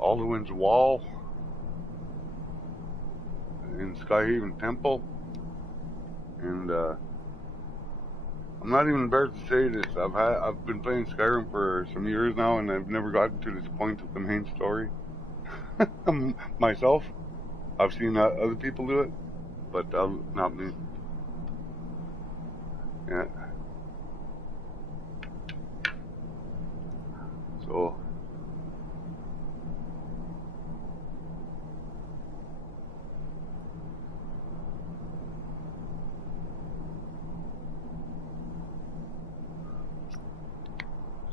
Alduin's Wall in Skyrim Temple, and I'm not even embarrassed to say this. I've been playing Skyrim for some years now, and I've never gotten to this point of the main story myself. I've seen other people do it, but not me. Yeah. So.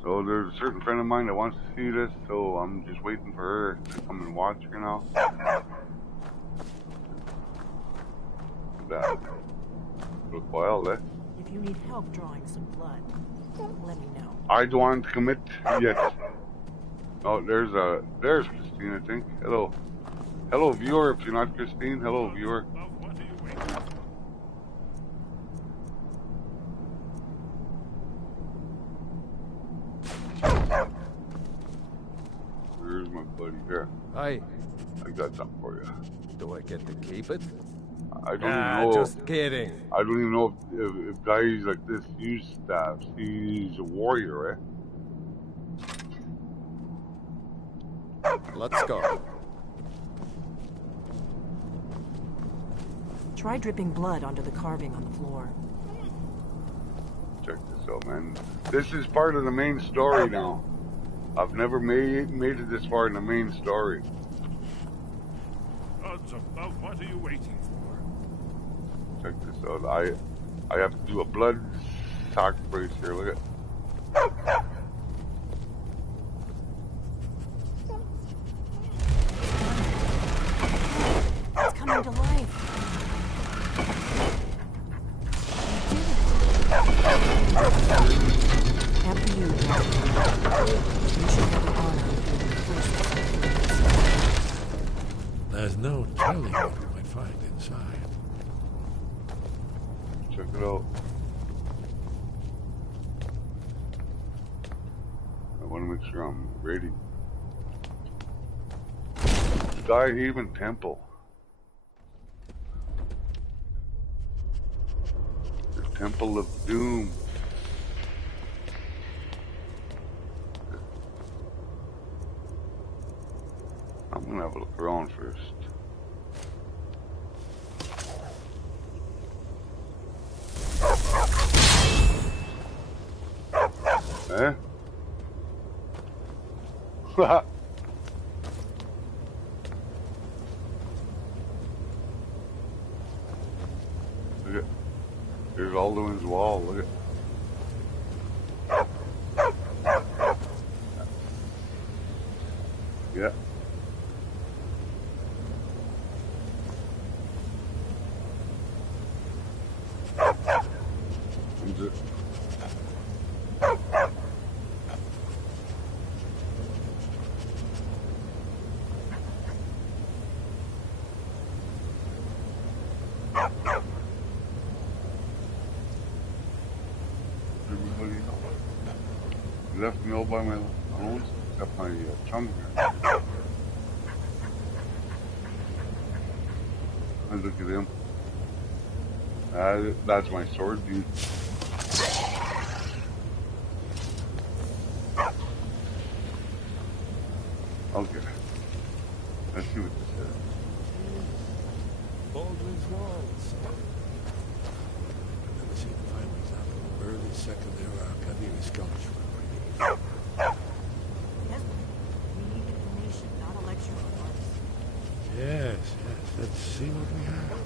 So there's a certain friend of mine that wants to see this, so I'm just waiting for her to come and watch her now. That look wild, eh? If you need help drawing some blood, let me know. I don't want to commit yet. Oh, there's Christine, I think. Hello. Hello, viewer, if you're not Christine. Hello, viewer. Where's my buddy here? Hi. I got something for you. Do I get to keep it? I don't even know. Just kidding. I don't even know if guys like this use staffs. He's a warrior, eh? Let's go. Try dripping blood onto the carving on the floor. Check this out, man. This is part of the main story now. I've never made it this far in the main story. Odds above, what are you waiting for? Check this out. I have to do a blood sacrifice here. Look at. It's coming to life. After you, you should have the honor of being the first. There's no telling what you might find inside. Check it out. I want to make sure I'm ready. Skyrim Temple. The Temple of Doom. I'm gonna have a look around first. Eh? Look at, here's Alduin's Wall. Look at. Yeah. Everybody left me all by my own, except my chum here. And look at him. That's my sword, dude. Okay. Let's see what this says. Alduin's walls. I've never seen a fine example of early second era Arcadian sculpture. Yes, we need information, not a lecture on art. Yes, yes. Let's see what we have.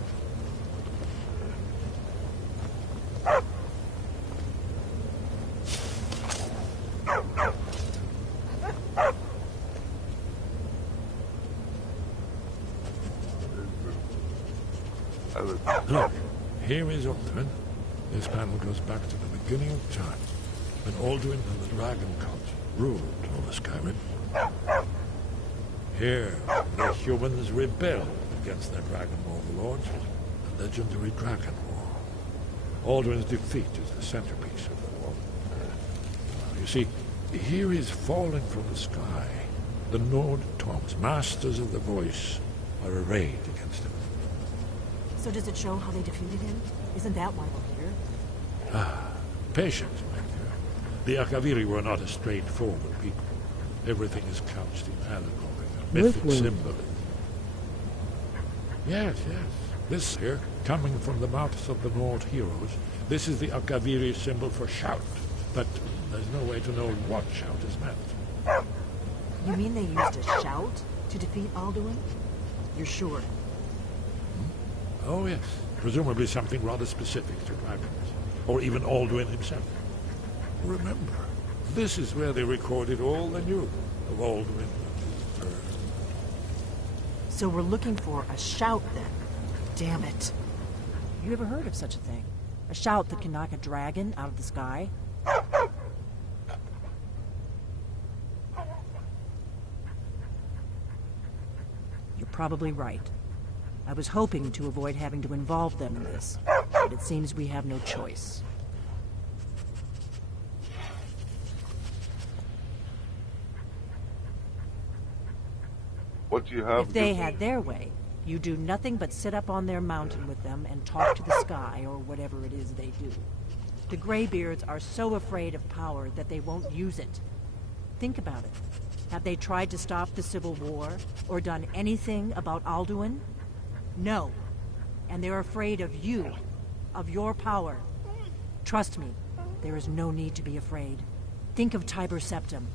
Look, here is Alduin. This panel goes back to the beginning of time, when Alduin and the Dragon Cult ruled over Skyrim. Here, the humans rebelled against their dragon overlords, the legendary Dragon War. Alduin's defeat is the centerpiece of the war. You see, here is falling from the sky The Nord Tongs, masters of the voice, are arrayed against him. So does it show how they defeated him? Isn't that why we're here? Patience, my dear. The Akaviri were not a straightforward people. Everything is couched in allegory, mythic symbolism. Yes, yes. This here, coming from the mouths of the Nord heroes, this is the Akaviri symbol for shout. But there's no way to know what shout is meant. You mean they used a shout to defeat Alduin? You're sure? Oh, yes. Presumably something rather specific to dragons. Or even Alduin himself. Remember, this is where they recorded all they knew of Alduin. So we're looking for a shout then. Damn it. You ever heard of such a thing? A shout that can knock a dragon out of the sky? You're probably right. I was hoping to avoid having to involve them in this, but it seems we have no choice. What do you have? If they had their way, you do nothing but sit up on their mountain with them and talk to the sky or whatever it is they do. The Greybeards are so afraid of power that they won't use it. Think about it. Have they tried to stop the Civil War or done anything about Alduin? No. And they're afraid of you, of your power. Trust me, there is no need to be afraid. Think of Tiber Septim.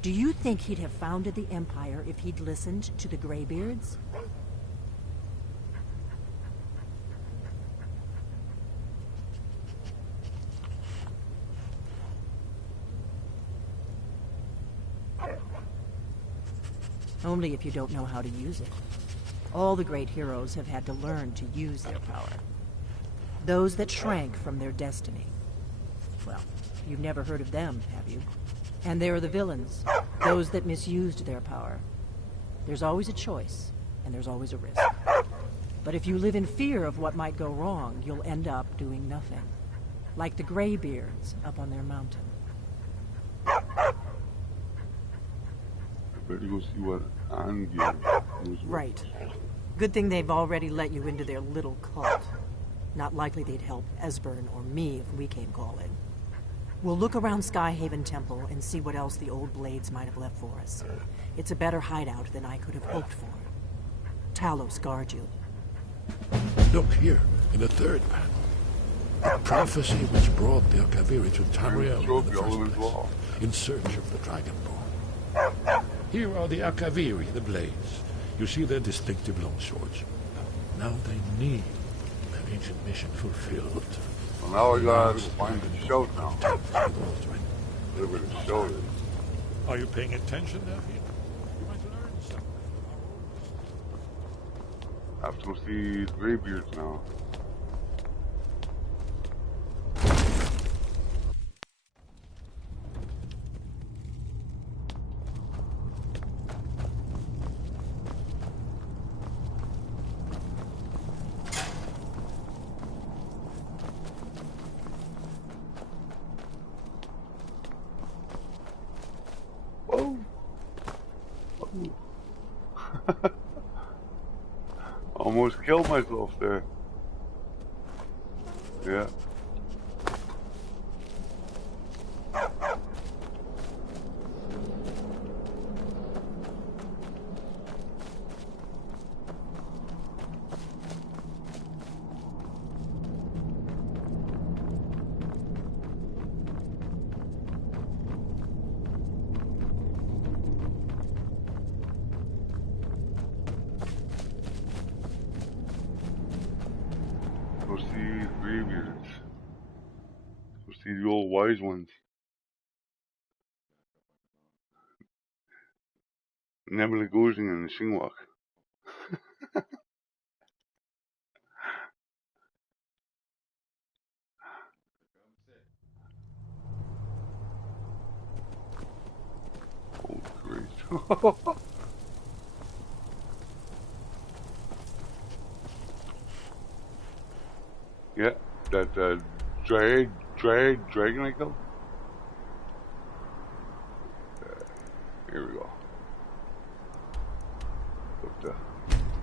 Do you think he'd have founded the Empire if he'd listened to the Greybeards? Only if you don't know how to use it. All the great heroes have had to learn to use their power. Those that shrank from their destiny. Well, you've never heard of them, have you? And there are the villains, those that misused their power. There's always a choice, and there's always a risk. But if you live in fear of what might go wrong, you'll end up doing nothing. Like the Greybeards up on their mountain. Better go see what Angier was. Right. Good thing they've already let you into their little cult. Not likely they'd help Esbern or me if we came calling. We'll look around Skyhaven Temple and see what else the old blades might have left for us. It's a better hideout than I could have hoped for. Talos guard you. Look here, in the third panel. The prophecy which brought the Akaviri to Tamriel in the first place, in search of the Dragonborn. Here are the Akaviri, the blades. You see their distinctive longswords. Now they need their ancient mission fulfilled. Well, now I gotta find the show now. Whatever the show is. Are you paying attention, Nephew? You might learn something. I have to go see Greybeards now. Almost killed myself there. Yeah. Go see Greybeards. Go see the old wise ones. Nebula Gozing and the Shingwalk. Oh, great. Yeah, that dragon I killed. Here we go. to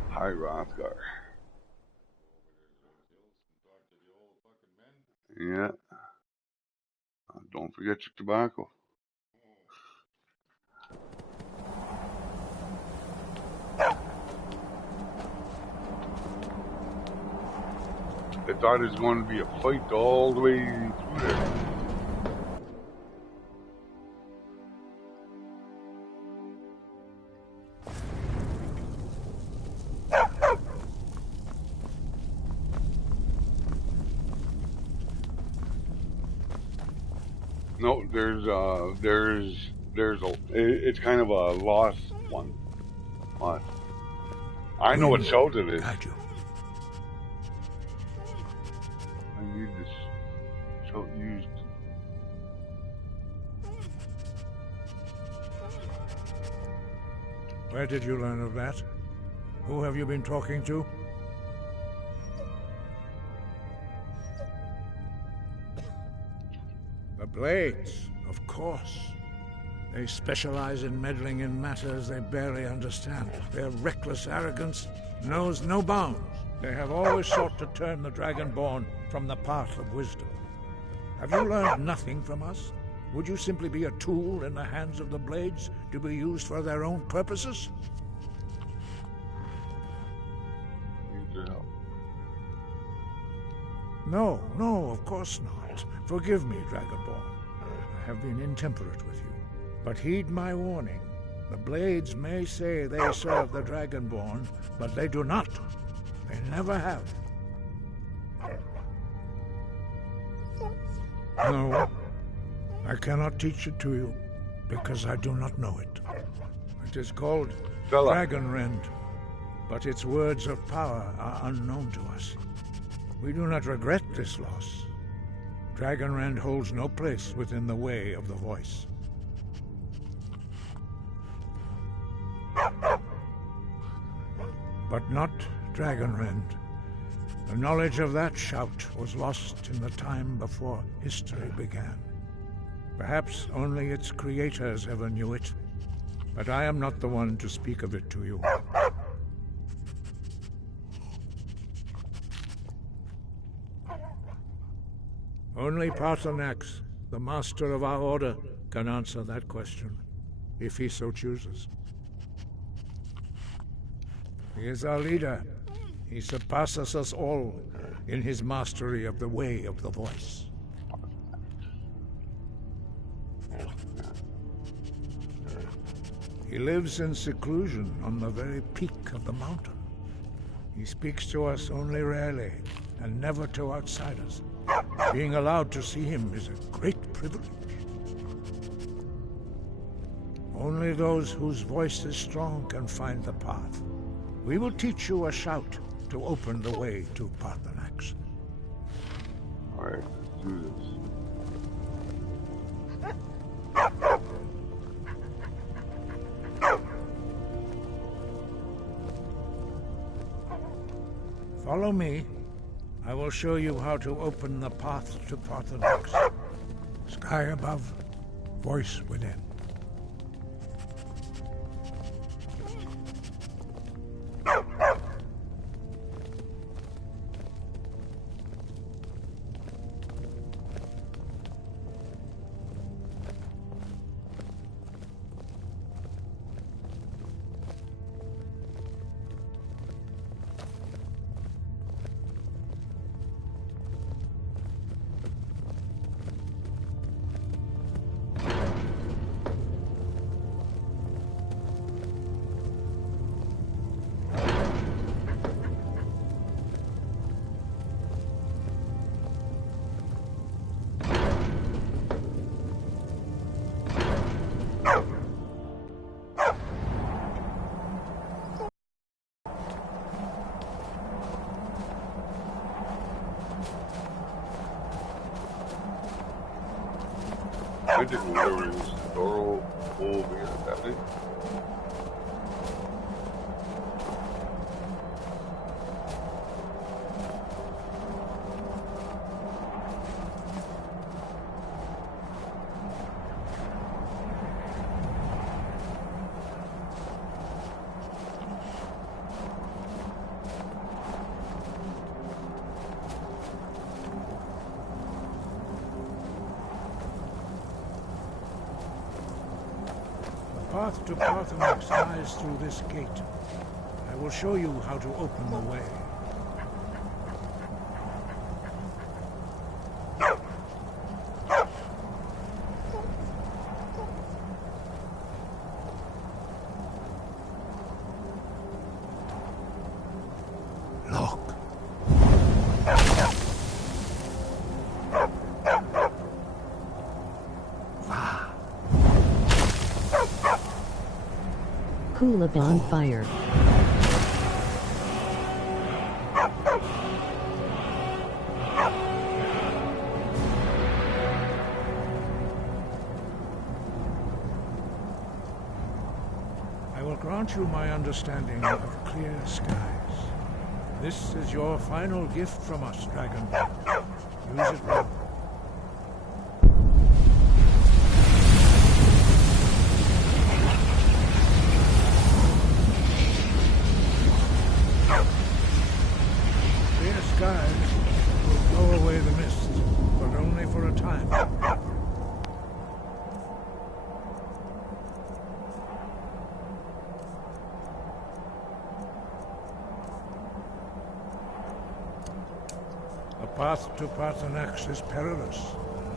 High Rothgar. Yeah. Don't forget your tobacco. They thought it was going to be a fight all the way through there. No, it's kind of a lost one. What? I know what shout it is. Guide you. I need this shout used. Where did you learn of that? Who have you been talking to? The Blades, of course. They specialize in meddling in matters they barely understand. Their reckless arrogance knows no bounds. They have always sought to turn the Dragonborn from the path of wisdom. Have you learned nothing from us? Would you simply be a tool in the hands of the Blades to be used for their own purposes? Need your help. No, of course not. Forgive me, Dragonborn. I have been intemperate with you. But heed my warning. The Blades may say they serve the Dragonborn, but they do not. They never have. No, I cannot teach it to you, because I do not know it. It is called Dragonrend, but its words of power are unknown to us. We do not regret this loss. Dragonrend holds no place within the way of the voice. But not Dragonrend. The knowledge of that shout was lost in the time before history began. Perhaps only its creators ever knew it, but I am not the one to speak of it to you. Only Paarthurnax, the master of our order, can answer that question, if he so chooses. He is our leader. He surpasses us all in his mastery of the way of the voice. He lives in seclusion on the very peak of the mountain. He speaks to us only rarely, and never to outsiders. Being allowed to see him is a great privilege. Only those whose voice is strong can find the path. We will teach you a shout to open the way to Paarthurnax. Alright, let's do this. Follow me. I will show you how to open the path to Paarthurnax. Sky above, voice within. I didn't know there was a door over here, that thing. path to Parthenax lies through this gate. I will show you how to open the way. Kulab on fire. I will grant you my understanding of clear skies. This is your final gift from us, Dragon. Use it well. Skies will blow away the mist, but only for a time. The path to Parthenax is perilous,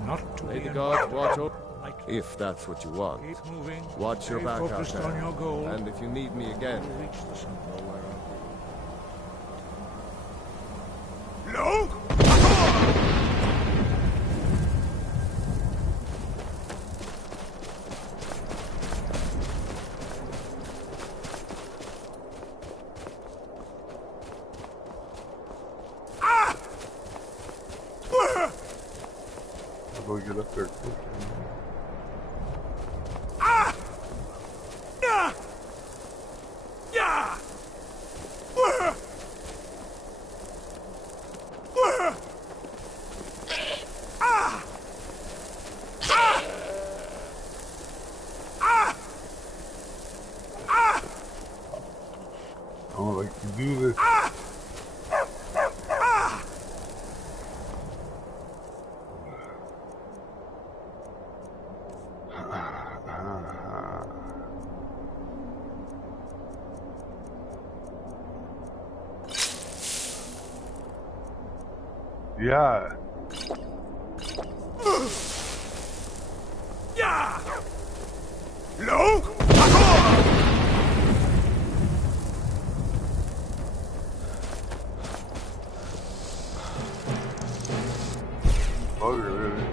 not to May be the gods watch over. lightly. If that's what you want. Keep moving. Watch your Stay back out focused there. on your goal. And if you need me again, You'll reach the sun. I'll go get up there quick. I don't like to do this. Yeah. Bugger, really.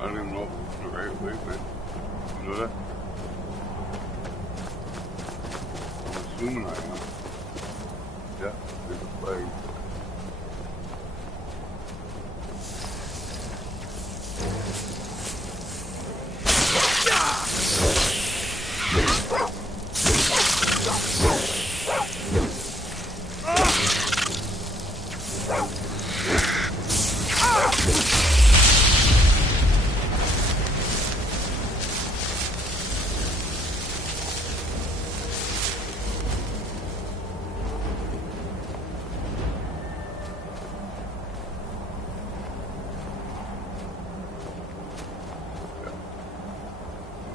I don't even know if it's the right way, man. You know that? I'm assuming I am. Yeah, there's a flag.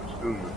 Assuming.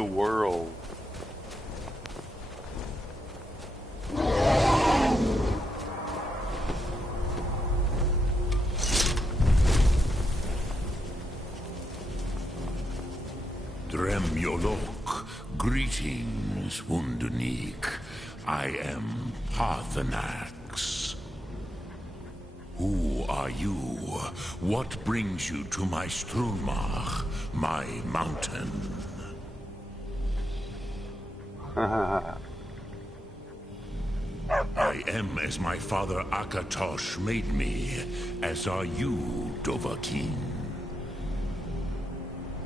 the world. Dremyolok, greetings, Wundernik. I am Parthenax. Who are you? What brings you to my Strunmach, my mountain? I am as my father Akatosh made me, as are you, Dovahkiin.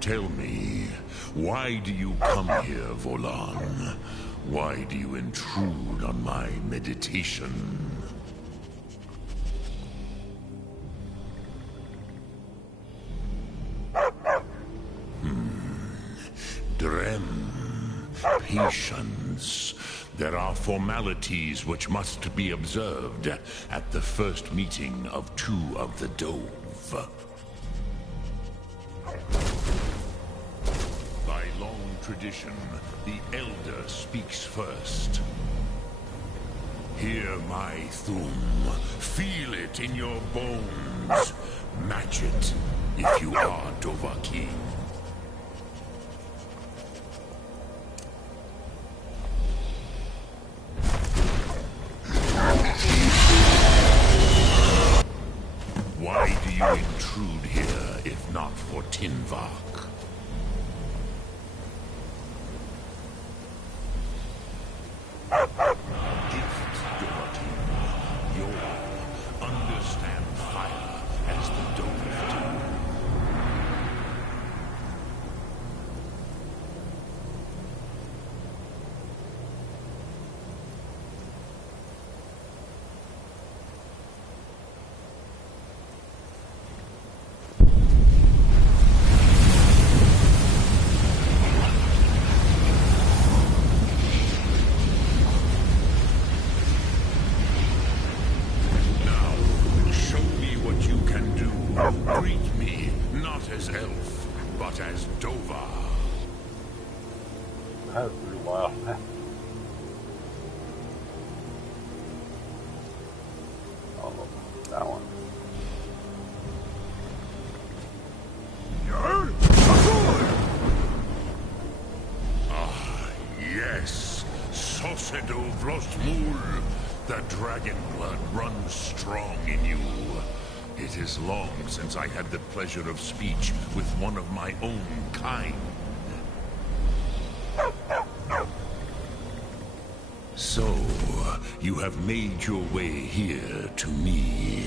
Tell me, why do you come here, Volan? Why do you intrude on my meditation? Drem, patience. There are formalities which must be observed at the first meeting of two of the Dove. By long tradition, the Elder speaks first. Hear my Thum. Feel it in your bones. Match it if you are Dovahkiin. Why do you intrude here, if not for Tinvak? Gift, Dovahkiin. You understand fire as the Dove do. Greet me, not as elf, but as Dova. That's pretty wild. Oh, that one. Ah, yes. Sosedo Vrostmul. The dragon blood runs strong in you. It is long since I had the pleasure of speech with one of my own kind. So, you have made your way here to me.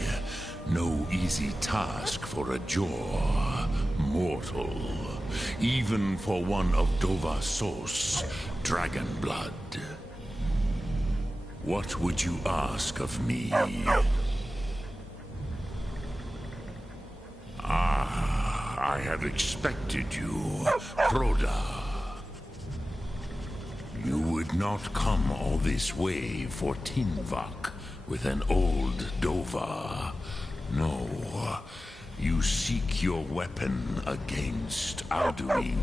No easy task for a Jor, mortal. Even for one of Dova Sos, dragon blood. What would you ask of me? I have expected you, Proda. You would not come all this way for Tinvak with an old Dova. No, you seek your weapon against Alduin.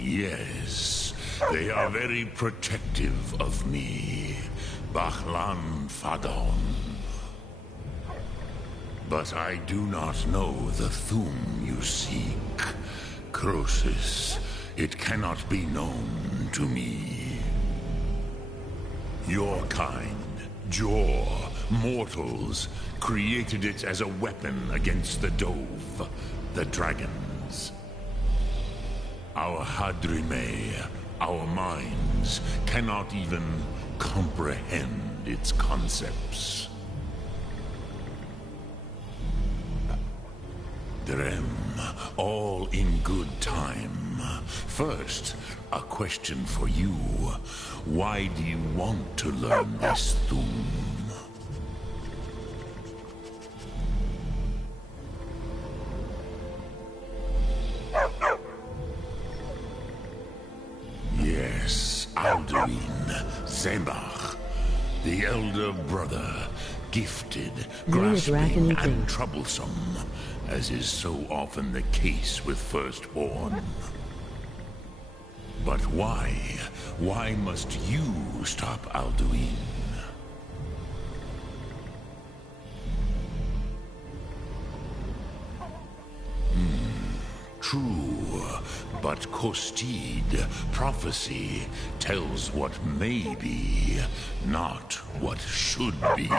Yes, they are very protective of me, Bachlan Fadon. But I do not know the Thum you seek. Croesus, it cannot be known to me. Your kind, Jor, mortals, created it as a weapon against the Dove, the dragons. Our Hadrime, our minds, cannot even comprehend its concepts. Drem, all in good time. First, a question for you. Why do you want to learn this Thum? Alduin, Zemach, the elder brother, gifted, Then the dragon grasping, eating. and troublesome, as is so often the case with firstborn. But why? Why must you stop Alduin? True, but Kostid, prophecy, tells what may be, not what should be.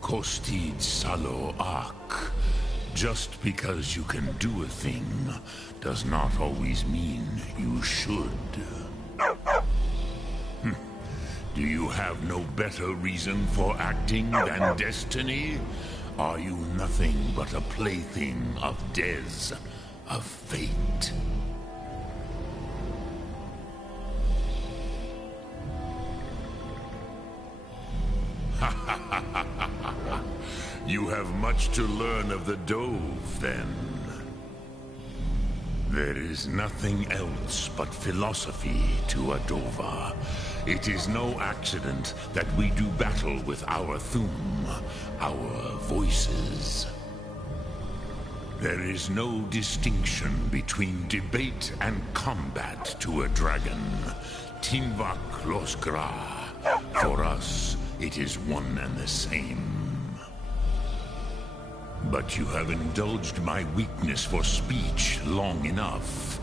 Kostid Salo Ak. Just because you can do a thing does not always mean you should. Do you have no better reason for acting than destiny? Are you nothing but a plaything of Des, of fate? You have much to learn of the Dove, then. There is nothing else but philosophy to a Dova. It is no accident that we do battle with our Thum, our voices. There is no distinction between debate and combat to a dragon. Tinvak Losgra. For us, it is one and the same. But you have indulged my weakness for speech long enough.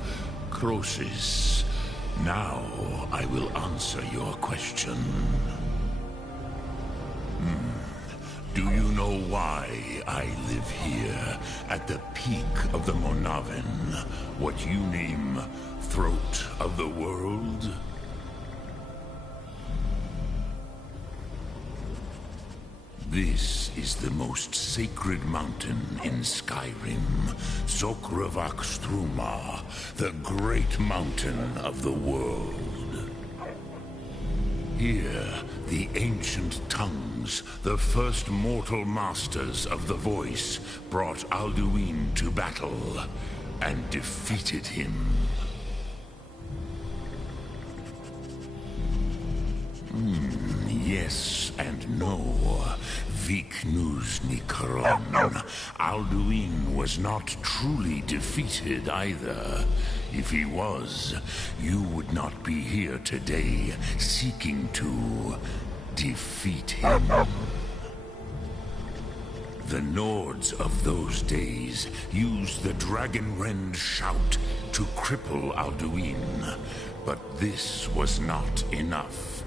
Croesus, now I will answer your question. Do you know why I live here, at the peak of the Monavin, what you name throat of the world? This is the most sacred mountain in Skyrim, Sokravak Struma, the great mountain of the world. Here, the ancient tongues, the first mortal masters of the voice, brought Alduin to battle and defeated him. Yes and no. Viknus Nikaron. Alduin was not truly defeated either. If he was, you would not be here today seeking to defeat him. The Nords of those days used the Dragonrend shout to cripple Alduin, but this was not enough.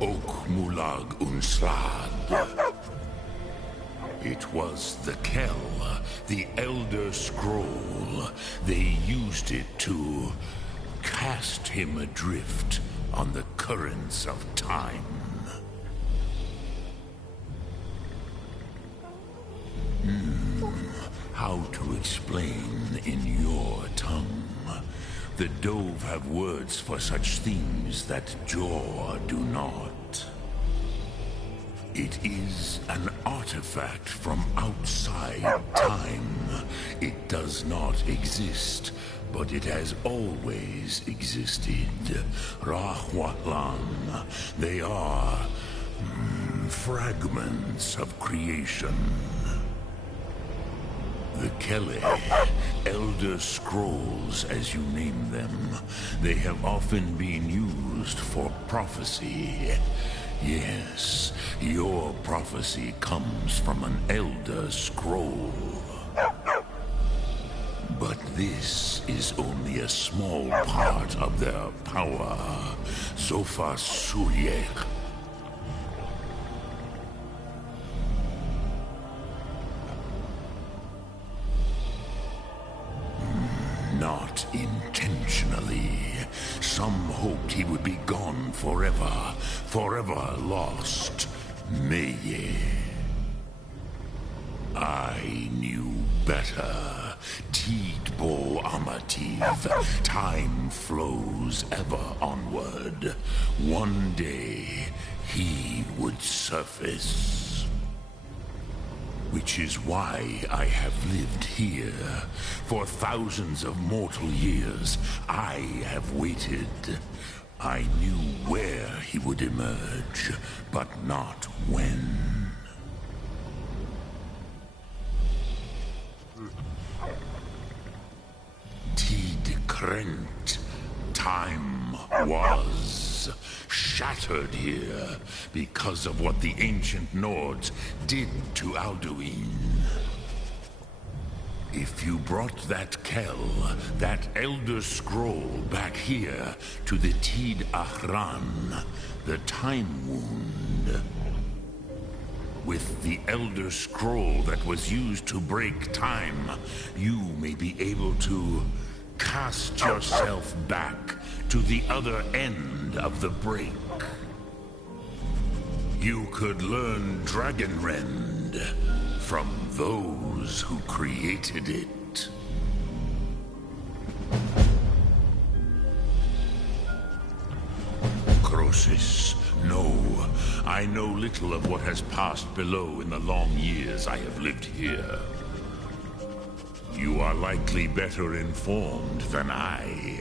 Ok Mulag Unslad. It was the Kell, the Elder Scroll. They used it to cast him adrift on the currents of time. How to explain in your tongue? The Dove have words for such things that Jor do not. It is an artifact from outside time. It does not exist, but it has always existed. Rahwatlan. They are fragments of creation. The Kele, Elder Scrolls as you name them, they have often been used for prophecy. Yes, your prophecy comes from an Elder Scroll. But this is only a small part of their power. Sofa Suryek. Not intentionally. Some hoped he would be gone forever, forever lost. Meye. I knew better. Tidbo Amativ. Time flows ever onward. One day, he would surface. Which is why I have lived here. For thousands of mortal years, I have waited. I knew where he would emerge, but not when. Tid Krent, time was shattered here because of what the ancient Nords did to Alduin. If you brought that Kell, that Elder Scroll back here to the Tid Ahran, the Time Wound, with the Elder Scroll that was used to break time, you may be able to cast yourself back to the other end of the break. You could learn Dragonrend from those who created it. Croesus, no. I know little of what has passed below in the long years I have lived here. You are likely better informed than I.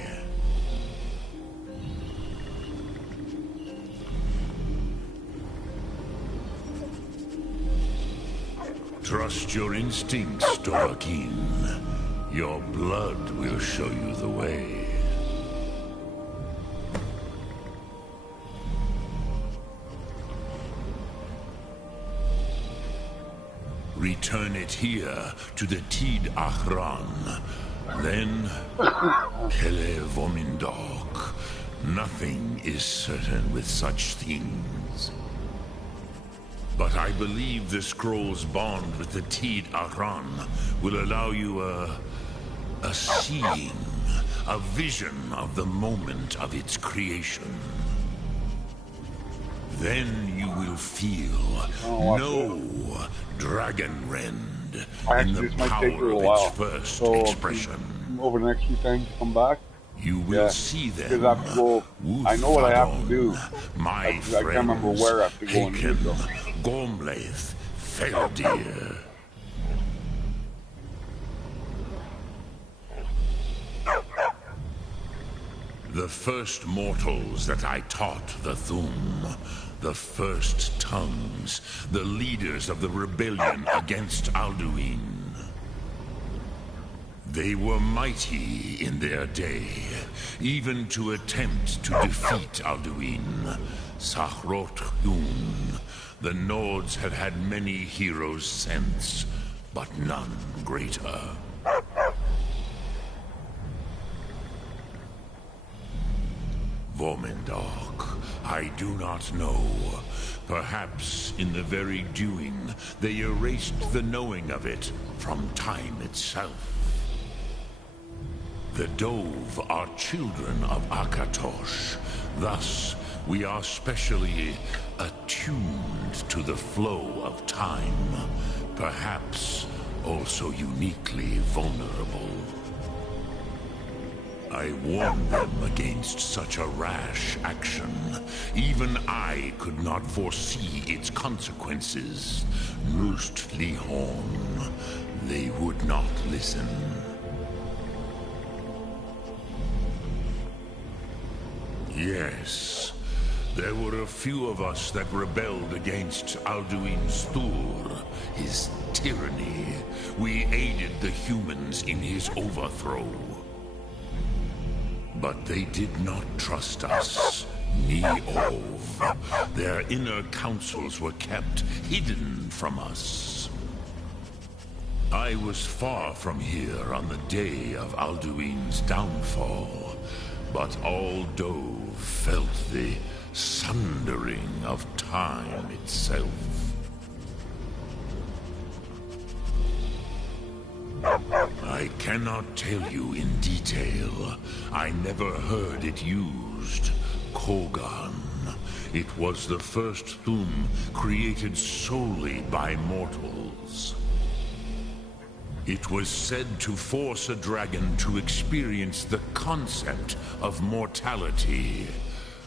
Trust your instincts, Dovahkiin. Your blood will show you the way. Return it here to the Tid Ahran. Then, Kele Vomindok. Nothing is certain with such things. But I believe the scroll's bond with the Tid Ahran will allow you a seeing, a vision of the moment of its creation. Then you will feel, know Dragonrend in the power of its first expression. Over the next few times to come back. You will see them. Because I have to go. I know what I have to do. My I can't remember where I have to go and do it though. Gormlaith, Feldir. The first mortals that I taught the Thum, the first tongues, the leaders of the rebellion against Alduin. They were mighty in their day, even to attempt to defeat Alduin. Sahrot Hun. The Nords have had many heroes since, but none greater. Vomindok, I do not know. Perhaps in the very doing, they erased the knowing of it from time itself. The Dove are children of Akatosh. Thus, we are specially attuned to the flow of time. Perhaps also uniquely vulnerable. I warned them against such a rash action. Even I could not foresee its consequences. Nust Lihorn, they would not listen. Yes, there were a few of us that rebelled against Alduin's Thur, his tyranny. We aided the humans in his overthrow. But they did not trust us. Ni-Ov. Their inner counsels were kept hidden from us. I was far from here on the day of Alduin's downfall, but all Dove felt the sundering of time itself. I cannot tell you in detail. I never heard it used. Kogan. It was the first Thum created solely by mortals. It was said to force a dragon to experience the concept of mortality.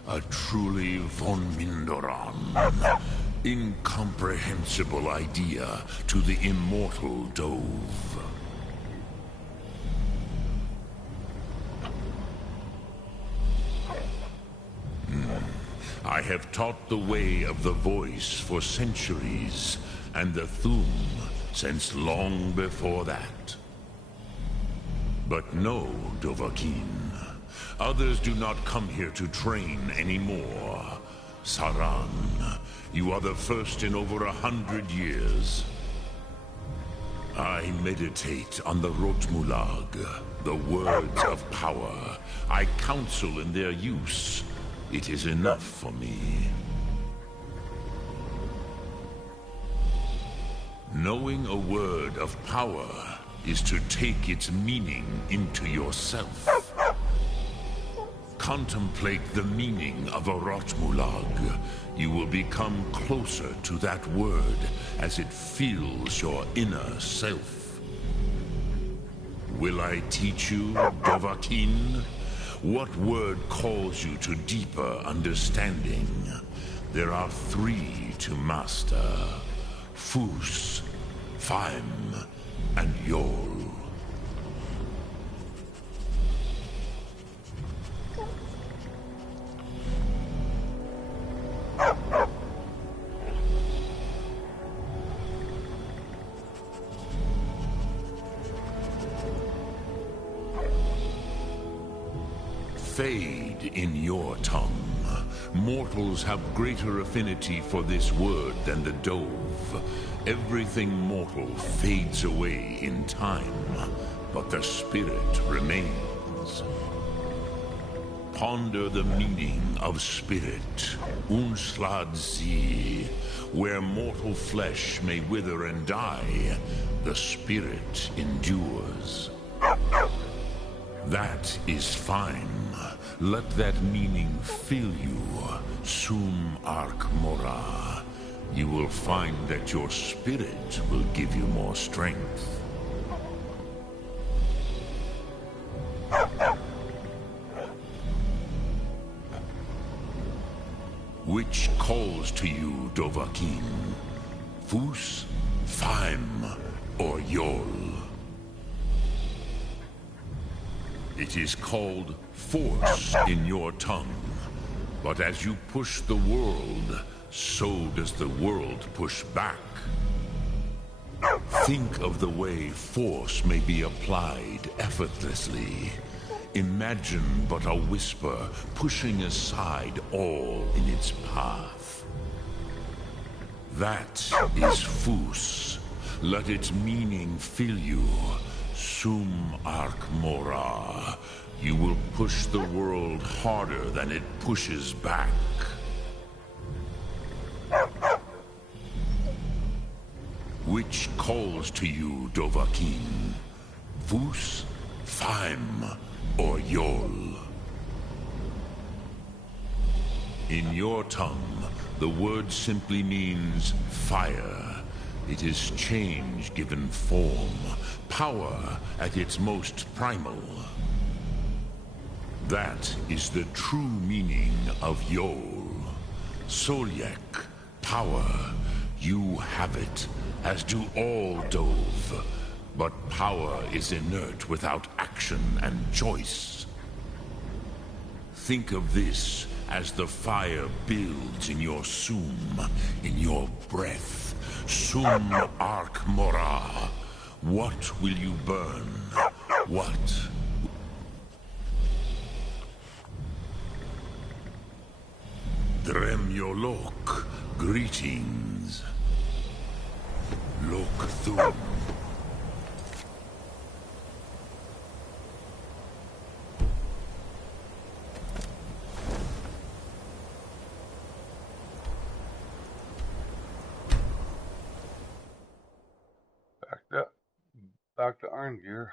A truly von Mindoran. Incomprehensible idea to the immortal Dove. I have taught the way of the voice for centuries, and the Thum since long before that. But no, Dovahkiin. Others do not come here to train anymore. Saran, you are the first in over 100 years. I meditate on the Rotmulag, the words of power. I counsel in their use. It is enough for me. Knowing a word of power is to take its meaning into yourself. Contemplate the meaning of a Rotmulag. You will become closer to that word as it fills your inner self. Will I teach you, Dovahkiin? What word calls you to deeper understanding? There are 3 to master: Fus, Faim, and Yol. Fade in your tongue. Mortals have greater affinity for this word than the Dove. Everything mortal fades away in time, but the spirit remains. Ponder the meaning of spirit, Unslad Zi. Where mortal flesh may wither and die, the spirit endures. That is fine. Let that meaning fill you, Sum Ark Mora. You will find that your spirit will give you more strength. Which calls to you, Dovahkiin? Fus, Faim, or Yol? It is called force in your tongue. But as you push the world, so does the world push back. Think of the way force may be applied effortlessly. Imagine but a whisper pushing aside all in its path. That is Fus. Let its meaning fill you. Sum Ark Mora. You will push the world harder than it pushes back. Which calls to you, Dovahkiin? Fus, Faim, or Yol? In your tongue, the word simply means fire. It is change given form, power at its most primal. That is the true meaning of Yol. Solyek, power. You have it, as do all Dove. But power is inert without action and choice. Think of this as the fire builds in your Sum, in your breath. Sum Ark Mora. What will you burn? What? Dremyolok, greetings. Lok Thum. Back to Iron Gear.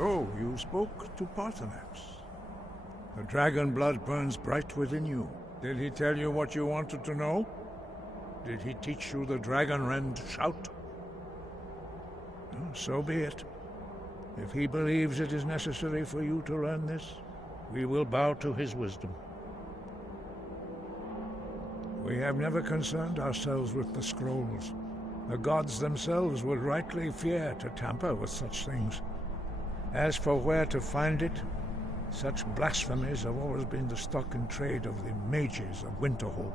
So, you spoke to Parthenax. The dragon blood burns bright within you. Did he tell you what you wanted to know? Did he teach you the dragon rend shout? Well, so be it. If he believes it is necessary for you to learn this, we will bow to his wisdom. We have never concerned ourselves with the scrolls. The gods themselves would rightly fear to tamper with such things. As for where to find it, such blasphemies have always been the stock and trade of the mages of Winterhold.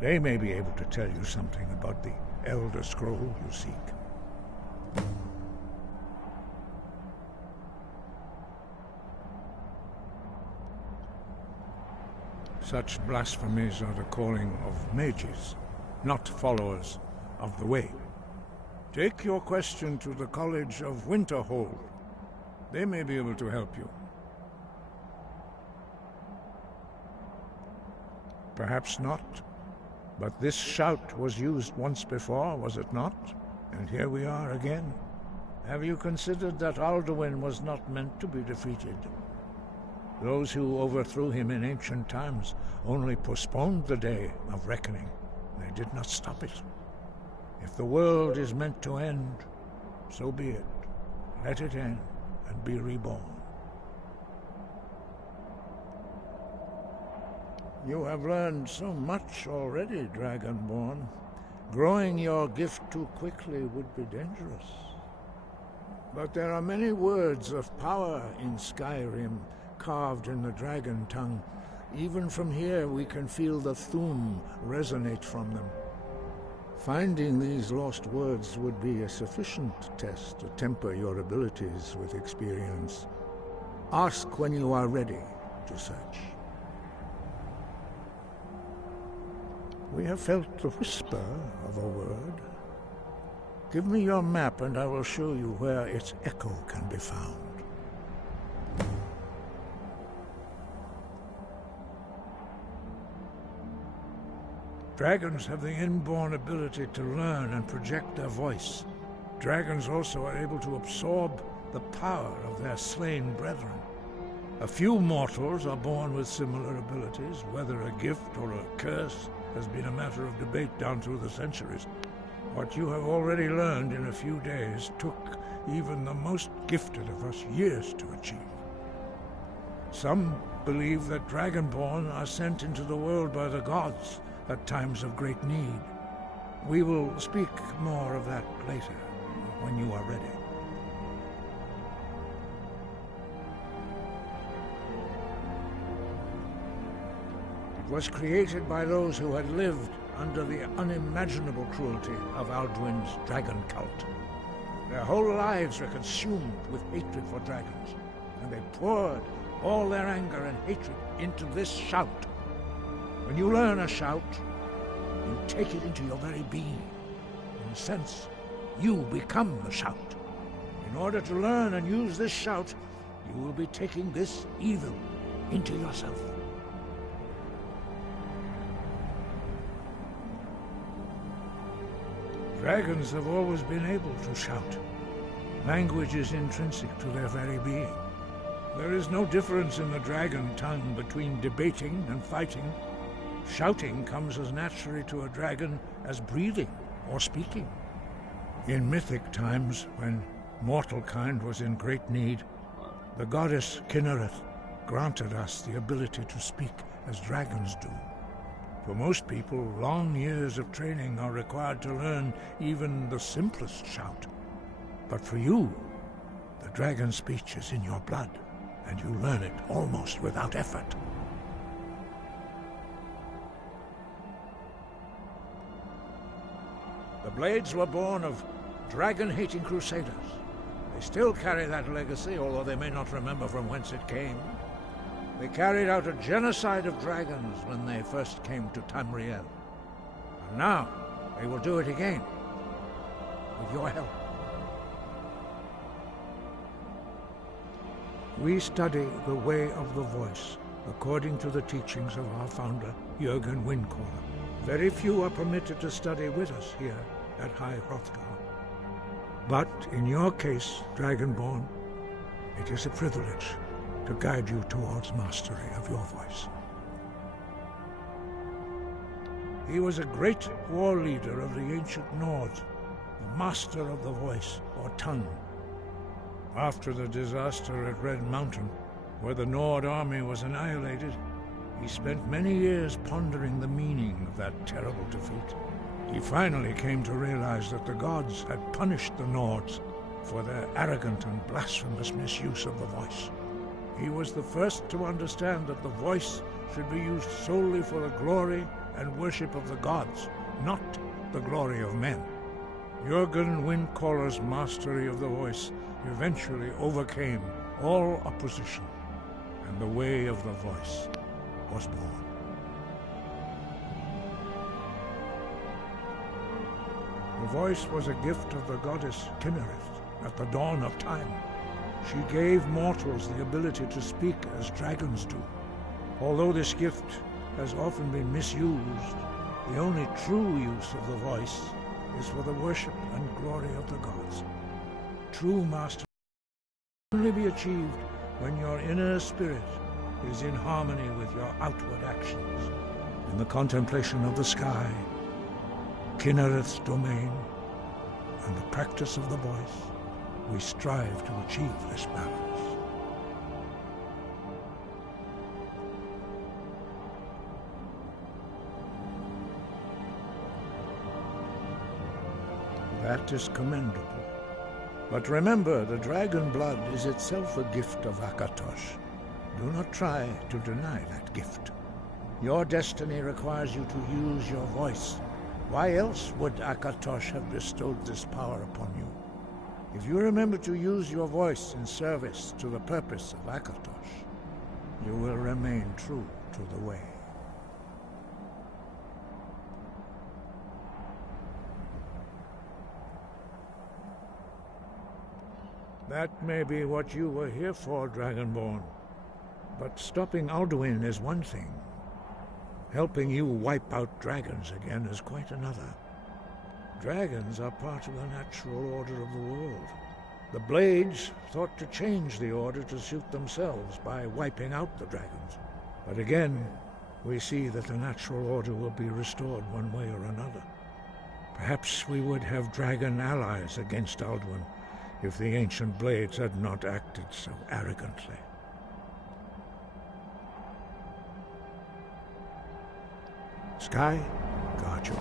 They may be able to tell you something about the Elder Scroll you seek. Such blasphemies are the calling of mages, not followers of the Way. Take your question to the College of Winterhold. They may be able to help you. Perhaps not. But this shout was used once before, was it not? And here we are again. Have you considered that Alduin was not meant to be defeated? Those who overthrew him in ancient times only postponed the day of reckoning. They did not stop it. If the world is meant to end, so be it. Let it end and be reborn. You have learned so much already, Dragonborn. Growing your gift too quickly would be dangerous. But there are many words of power in Skyrim, carved in the dragon tongue. Even from here we can feel the Thum resonate from them. Finding these lost words would be a sufficient test to temper your abilities with experience. Ask when you are ready to search. We have felt the whisper of a word. Give me your map and I will show you where its echo can be found. Dragons have the inborn ability to learn and project their voice. Dragons also are able to absorb the power of their slain brethren. A few mortals are born with similar abilities. Whether a gift or a curse has been a matter of debate down through the centuries. What you have already learned in a few days took even the most gifted of us years to achieve. Some believe that Dragonborn are sent into the world by the gods at times of great need. We will speak more of that later, when you are ready. It was created by those who had lived under the unimaginable cruelty of Alduin's dragon cult. Their whole lives were consumed with hatred for dragons, and they poured all their anger and hatred into this shout. When you learn a shout, you take it into your very being. In a sense, you become the shout. In order to learn and use this shout, you will be taking this evil into yourself. Dragons have always been able to shout. Language is intrinsic to their very being. There is no difference in the dragon tongue between debating and fighting. Shouting comes as naturally to a dragon as breathing or speaking. In mythic times, when mortal kind was in great need, the goddess Kinnereth granted us the ability to speak as dragons do. For most people, long years of training are required to learn even the simplest shout. But for you, the dragon speech is in your blood, and you learn it almost without effort. The Blades were born of dragon-hating crusaders. They still carry that legacy, although they may not remember from whence it came. They carried out a genocide of dragons when they first came to Tamriel. And now, they will do it again, with your help. We study the way of the voice, according to the teachings of our founder, Jürgen Windcaller. Very few are permitted to study with us here at High Hrothgar. But in your case, Dragonborn, It is a privilege to guide you towards mastery of your voice. He was a great war leader of the ancient Nords, the master of the voice, or tongue. After the disaster at Red Mountain, where the Nord army was annihilated, he spent many years pondering the meaning of that terrible defeat. He finally came to realize that the gods had punished the Nords for their arrogant and blasphemous misuse of the voice. He was the first to understand that the voice should be used solely for the glory and worship of the gods, not the glory of men. Jürgen Windcaller's mastery of the voice eventually overcame all opposition, and the way of the voice was born. The voice was a gift of the goddess Kinnereth at the dawn of time. She gave mortals the ability to speak as dragons do. Although this gift has often been misused, the only true use of the voice is for the worship and glory of the gods. True mastery can only be achieved when your inner spirit is in harmony with your outward actions. In the contemplation of the sky, Kinnereth's domain, and the practice of the voice, we strive to achieve this balance. That is commendable. But remember, the dragon blood is itself a gift of Akatosh. Do not try to deny that gift. Your destiny requires you to use your voice. Why else would Akatosh have bestowed this power upon you? If you remember to use your voice in service to the purpose of Akatosh, you will remain true to the way. That may be what you were here for, Dragonborn. But stopping Alduin is one thing. Helping you wipe out dragons again is quite another. Dragons are part of the natural order of the world. The Blades thought to change the order to suit themselves by wiping out the dragons. But again, we see that the natural order will be restored one way or another. Perhaps we would have dragon allies against Alduin if the ancient Blades had not acted so arrogantly. Sky, guard you.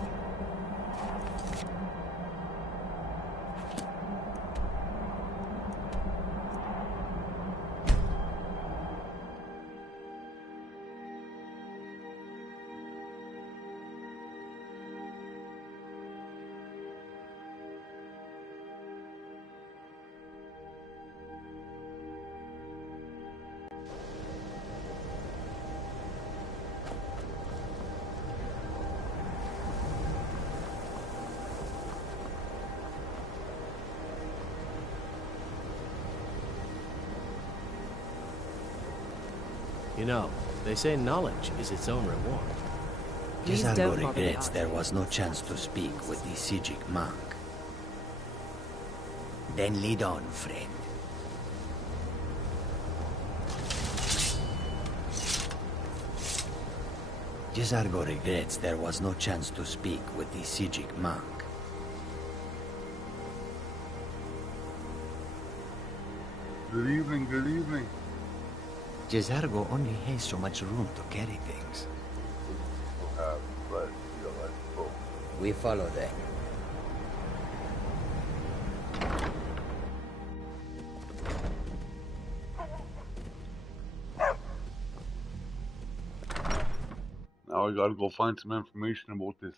You know, they say knowledge is its own reward. Please don't regrets there was no chance to speak with the Sijic monk. Then lead on, friend. Jizargo regrets there was no chance to speak with the Sijic monk. Good evening, good evening. Jizargo only has so much room to carry things. We follow them. Now I gotta go find some information about this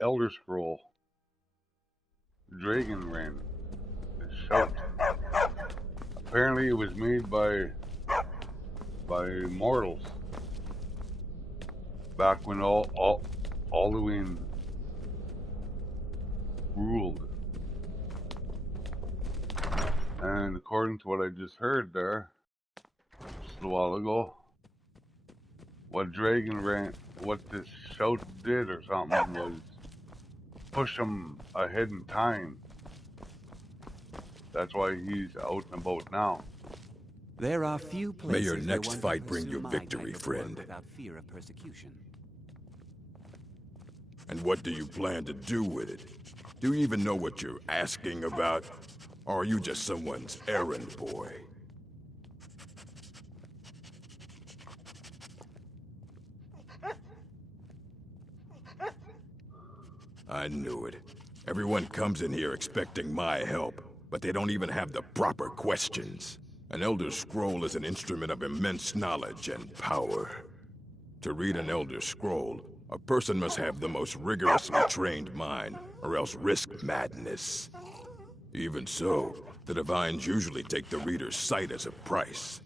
Elder Scroll. Dragon Ren. The shout. Apparently it was made by mortals. Back when Alduin ruled. And according to what I just heard there, just a while ago, what this shout did or something was push him ahead in time. That's why he's out and about now. There are few places May your where next one fight can bring pursue you my victory, type of work friend. without fear of persecution. And what do you plan to do with it? Do you even know what you're asking about? Or are you just someone's errand boy? I knew it. Everyone comes in here expecting my help, but they don't even have the proper questions. An Elder Scroll is an instrument of immense knowledge and power. To read an Elder Scroll, a person must have the most rigorously trained mind, or else risk madness. Even so, the Divines usually take the reader's sight as a price.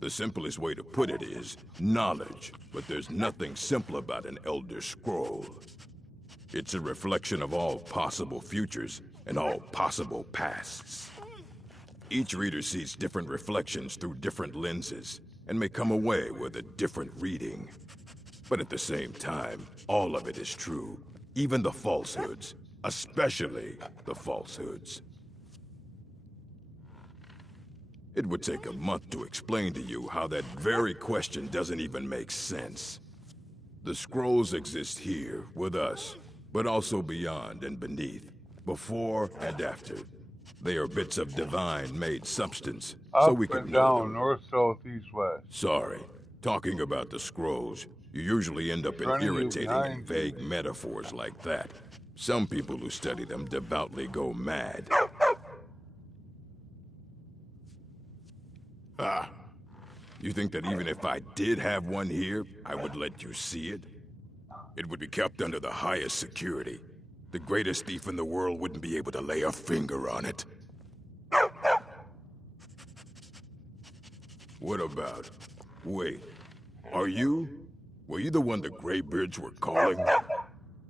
The simplest way to put it is knowledge, but there's nothing simple about an Elder Scroll. It's a reflection of all possible futures and all possible pasts. Each reader sees different reflections through different lenses and may come away with a different reading. But at the same time, all of it is true, even the falsehoods, especially the falsehoods. It would take a month to explain to you how that very question doesn't even make sense. The scrolls exist here, with us, but also beyond and beneath, before and after. They are bits of divine-made substance, so Up we could and know down, them. north, south, east, west. Sorry, talking about the scrolls, you usually end up in Front of you, irritating behind and you. vague metaphors like that. Some people who study them devoutly go mad. Ah, you think that even if I did have one here, I would let you see it? It would be kept under the highest security. The greatest thief in the world wouldn't be able to lay a finger on it. What about... Wait, are you? Were you the one the Greybeards were calling?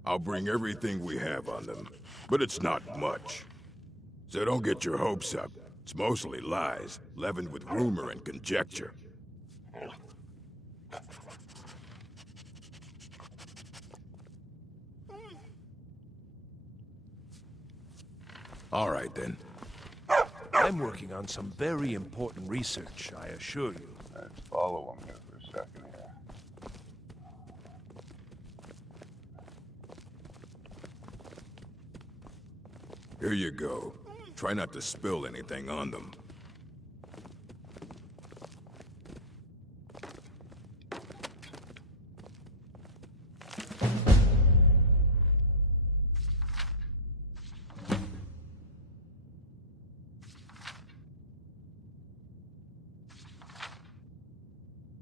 I'll bring everything we have on them, but it's not much. So don't get your hopes up. It's mostly lies, leavened with rumor and conjecture. All right, then. I'm working on some very important research, I assure you. Let's follow him here for a second here. Here you go. Try not to spill anything on them.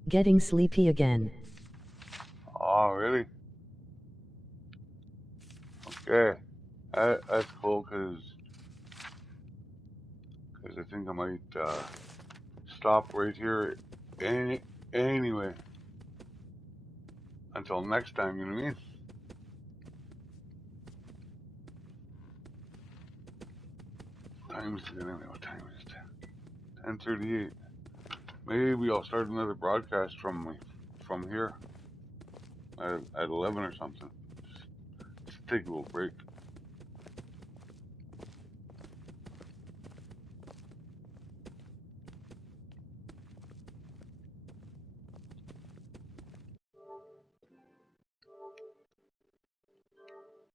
Getting sleepy again. Oh, really? Okay. That's cool, because I think I might stop right here anyway. Until next time, you know what I mean? Time is it anyway? What time is it? 10:38. Maybe I'll start another broadcast from here at 11 or something. Just take a little break.